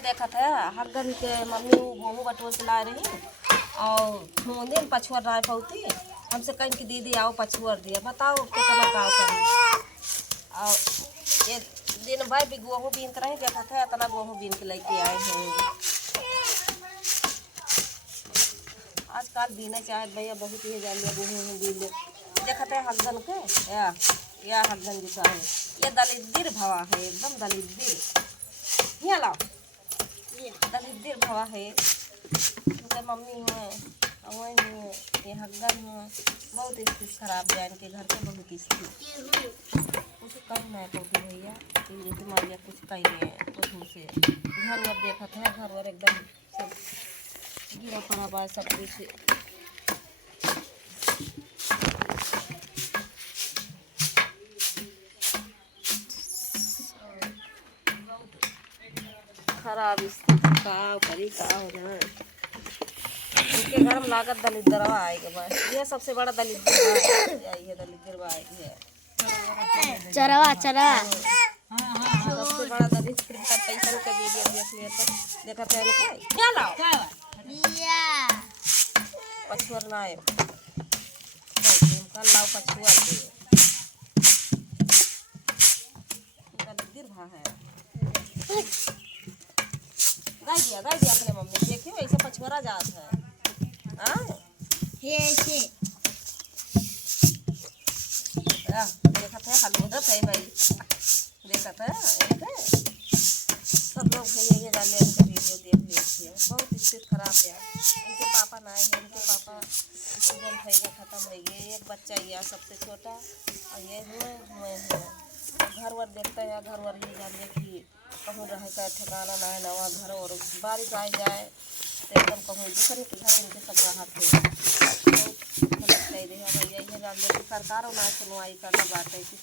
देखा था हगन के मम्मी गेहूँ बटोर के ला रही और दिन पछुआर रहा पौती हमसे कहीं की दीदी आओ पछुआर दिया बताओ कितना का करी और ये दिन भाई भी गेहूँ बीनते रहे देखा था इतना गेहूँ बीन के लेके आए हैं। आजकल बीने चाहे भैया बहुत ही जान लिया गेहूँ बीन ले देखा था हगन के या हगन जैसा है ये दलिद्र भवा है एकदम दलिद्र यहाँ लाओ दलिद्र भवा है उनके मम्मी है अवन है ये हगन है बहुत स्थिति खराब है इनके घर पे बहुत स्थिति कुछ कहीं नहीं पौती भैया तुम्हारी कुछ कहीं नहीं है कुछ मुझसे घर वर देखा था घर वर एकदम सब गिरा पड़ा हुआ सब कुछ खराब स्थिति का करी का हो जाए उनके घर में लागत दलिद्रवा आएगा बस ये सबसे बड़ा दलिद्र है दलिद्र आएगी है चरवा चरवा सबसे बड़ा दलिद्र का पैसा का वीडियो देख लिया तो देखा था इनका क्या लाओ पछुआर ना है कल लाओ पछुआर दे दलिद्र भा है गाय दिया अपने मम्मी देखियो ऐसे पछुआरा जात है देखा था हलूदत है भाई देखा था सब लोग ये डाले इनके वीडियो देख लेते हैं बहुत स्थिति खराब है इनके पापा ना है इनके पापा स्टूडेंट है खत्म हो गए एक बच्चा ये सबसे छोटा और ये हुए घर वर देखता है घर वर ये जानिए कि कहूँ रहे का ठिकाना ना है नवा घर और बारिश आ जाए तो एकदम कहूँ दूसरे के घर इनके सब राहत है बहुत गलत कह रहे हैं भैया ये जान सरकारों ना सुनवाई करना बात है कि